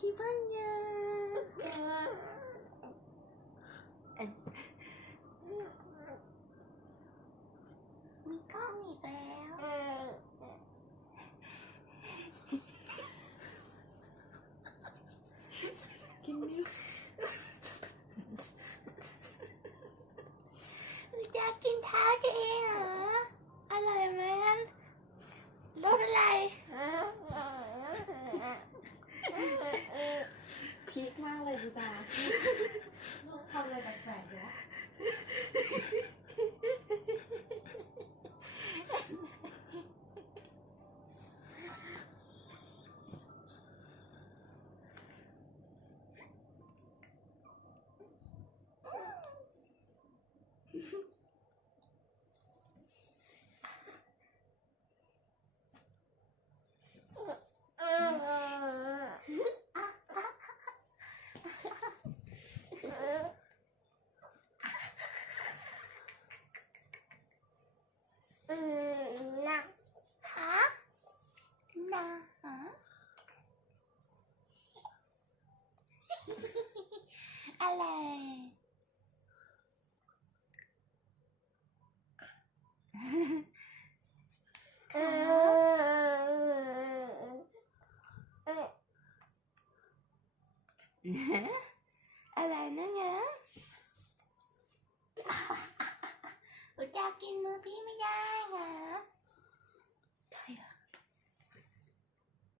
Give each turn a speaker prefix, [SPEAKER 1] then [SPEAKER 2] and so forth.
[SPEAKER 1] คิพันยามีกล้องอีกแล้วกินนี่จะกินเท้าตัวเองเหรออร่อยไหมรสอะไร
[SPEAKER 2] พี คมากเลยดูตาทำอะไรแปลกๆวะ
[SPEAKER 1] นะฮะนะฮะ อะไร